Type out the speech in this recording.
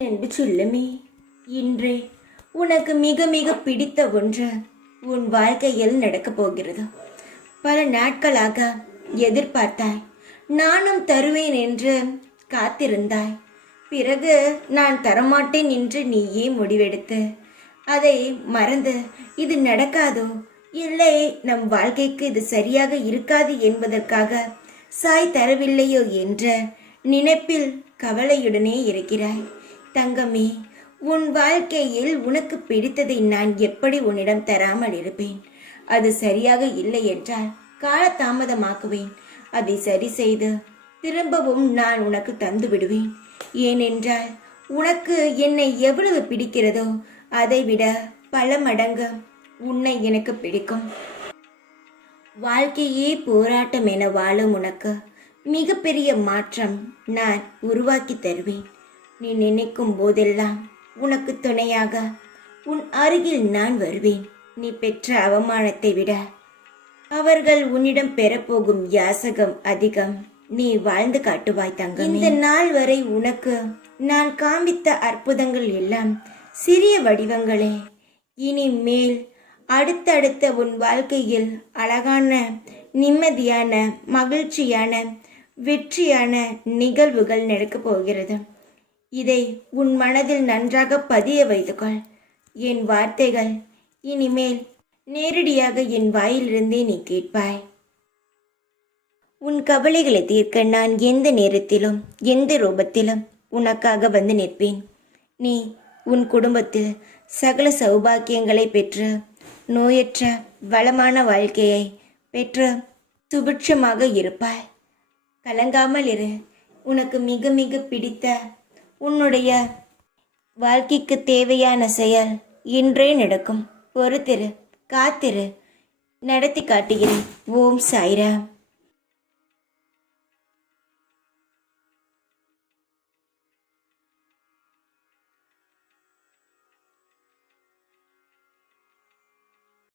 என்று சொல்லுமே, இன்று உனக்கு மிக மிக பிடித்த ஒன்று உன் வாழ்க்கையில் நடக்கப் போகிறது. பல நாட்களாக எதிர்பார்த்தாய், நானும் தருவேன் என்று காத்திருந்தாய். பிறகு நான் தரமாட்டேன் என்று நீயே முடிவெடுத்து அதை மறந்து இது நடக்காதோ, இல்லை நம் வாழ்க்கைக்கு இது சரியாக இருக்காது என்பதற்காக சாய் தரவில்லையோ என்ற நினைப்பில் கவலையுடனே இருக்கிறாய். தங்கமே, உன் வாழ்க்கையில் உனக்கு பிடித்ததை நான் எப்படி உன்னிடம் தராமல் இருப்பேன்? அது சரியாக இல்லை என்றால் காலதாமதமாக்குவேன். அதை சரி செய்து திரும்பவும் நான் உனக்கு தந்து விடுவேன். ஏனென்றால் உனக்கு என்னை எவ்வளவு பிடிக்கிறதோ அதைவிட பல மடங்கு உன்னை எனக்கு பிடிக்கும். வாழ்க்கையே போராட்டம் என வாழும் உனக்கு மிகப்பெரிய மாற்றம் நான் உருவாக்கி தருவேன். நீ நினைக்கும் போதெல்லாம் உனக்கு துணையாக உன் அருகில் நான் வருவேன். நீ பெற்ற அவமானத்தை விட அவர்கள் உன்னிடம் பெறப்போகும் யாசகம் அதிகம். நீ வாழ்ந்து காட்டுவாய் தங்கம். இந்த நாள் வரை உனக்கு நான் காண்பித்த அற்புதங்கள் எல்லாம் சிறிய வடிவங்களே. இனிமேல் அடுத்தடுத்த உன் வாழ்க்கையில் அழகான, நிம்மதியான, மகிழ்ச்சியான, வெற்றியான நிகழ்வுகள் நடக்கப் போகிறது. இதை உன் மனதில் நன்றாக பதிய வைத்துக்கொள். என் வார்த்தைகள் இனிமேல் நேரடியாக என் வாயிலிருந்தே நீ கேட்பாய். உன் கவலைகளை தீர்க்க நான் எந்த நேரத்திலும் எந்த ரூபத்திலும் உனக்காக வந்து நிற்பேன். நீ உன் குடும்பத்தில் சகல சௌபாக்கியங்களை பெற்று நோயற்ற வளமான வாழ்க்கையை பெற்று சுபிட்சமாக இருப்பாய். கலங்காமல் இரு. உனக்கு மிக மிக பிடித்த உன்னுடைய வாழ்க்கைக்கு தேவையான செயல் இன்றே நடக்கும். பொறுத்திரு, காத்திரு, நடத்தி காட்டுகிறேன். ஓம் சாய்ராம்.